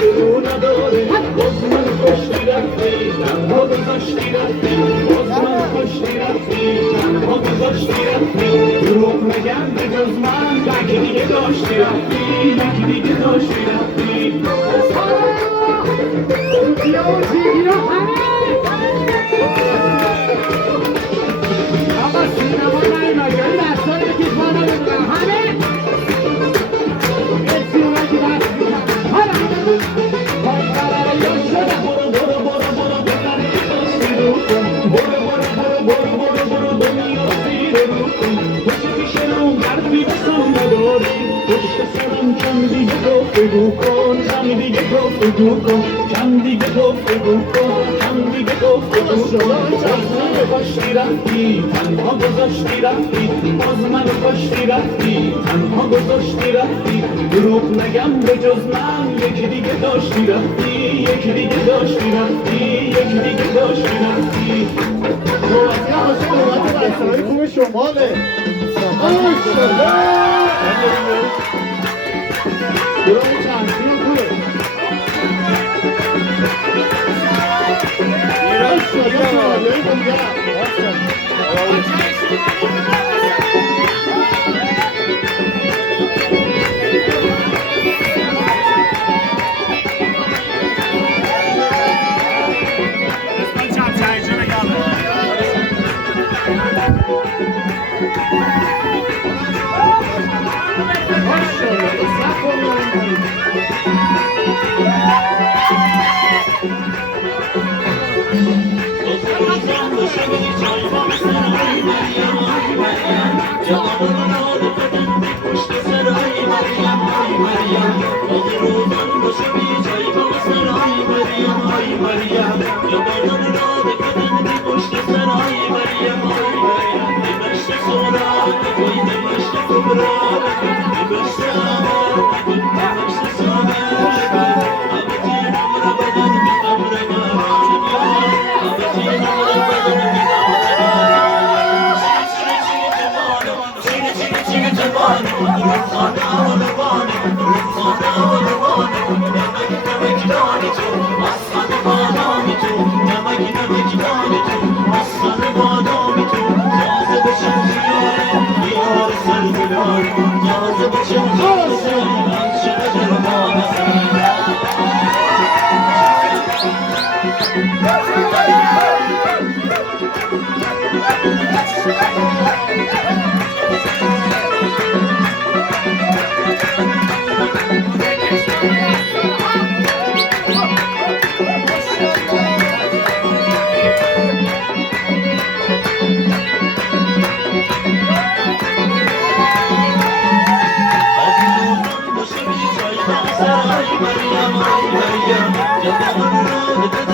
رو نداره باز من کشتی رفتی تنها گذاشتی رفتی باز من کشتی رفتی تنها گذاشتی رفتی دروغ نگم به جز من یکی دیگه داشتی رفتی یکی دیگه داشتی رفتی آقا سینما نایماگری دستان یکیش ما نمیدونم همه یه سیومکی دست میکنم کم دیگه گفتگو کن کم دیگه گفتگو کن کم دیگه گفتگو کن کم دیگه گفتگو کن کشتی رفتی تنها گذاشتی رفتی باز منو کشتی رفتی تنها گذاشتی رفتی دروغ نگم به جز من یکی دیگه داشتی رفتی یکی دیگه داشتی رفتی یکی دیگه داشتی رفتی نوبتی هم باشه نوبت بچه‌های خوب شماله برای چندین خوبه ایران شمالیایی Mariyam, Mariyam, Mariyam,